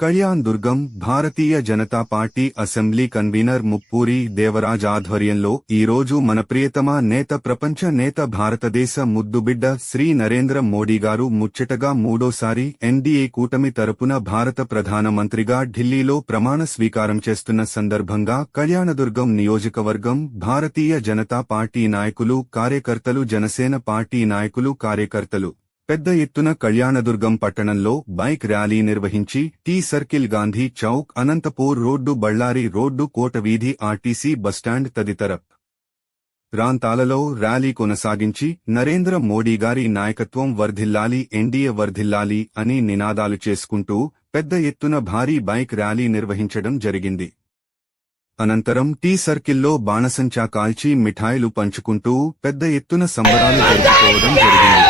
కళ్యాణ్ దుర్గం Bharatiya Janata party assembly convener Muppuri Devaraj ఆధ్వర్యంలో ఈరోజు మన ప్రియతమ నేత ప్రపంచ నేత భారతదేశ ముద్దుబిడ్డ శ్రీ నరేంద్ర మోడీ గారు ముచ్చటగా మూడోసారి ఎన్డీఏ కూటమి తరపున భారత ప్రధానమంత్రిగా ఢిల్లీలో ప్రమాణ స్వీకారం చేస్తున్న సందర్భంగా కళ్యాణదుర్గం నియోజకవర్గం భారతీయ జనతా పార్టీ నాయకులు కార్యకర్తలు జనసేన పార్టీ నాయకులు కార్యకర్తలు పెద్ద ఎత్తున కళ్యాణదుర్గం పట్టణంలో బైక్ ర్యాలీ నిర్వహించి tea circle Gandhi Chowk Anantapur road Ballari road Kotaveedhi RTC bus stand తదితర ప్రాంతాలలో ర్యాలీ కొనసాగించి నరేంద్ర మోడీ గారి నాయకత్వం వర్ధిల్లాలి ఎన్డీఏ వర్ధిల్లాలి అని నినాదాలు చేసుకుంటూ పెద్ద ఎత్తున భారీ బైక్ ర్యాలీ నిర్వహించడం జరిగింది. అనంతరం టీ సర్కిల్లో బాణసంచా కాల్చి మిఠాయిలు పంచుకుంటూ పెద్ద ఎత్తున సంబరాలు జరుపుకోవడం జరిగింది.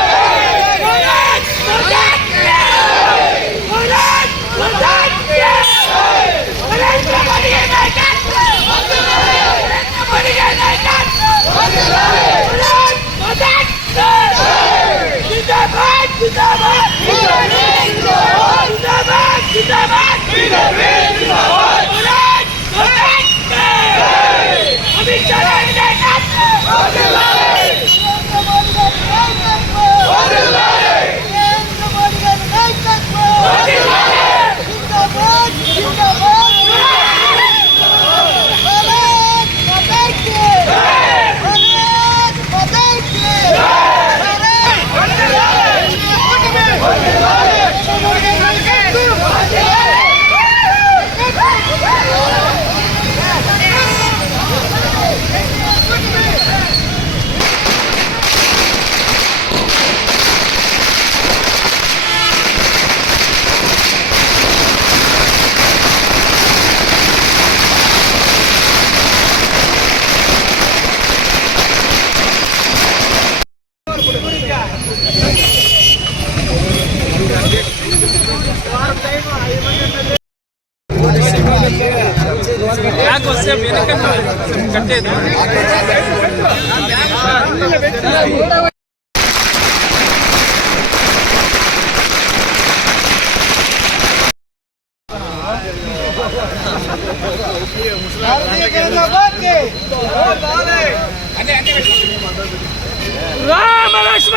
రామ లక్ష్మణ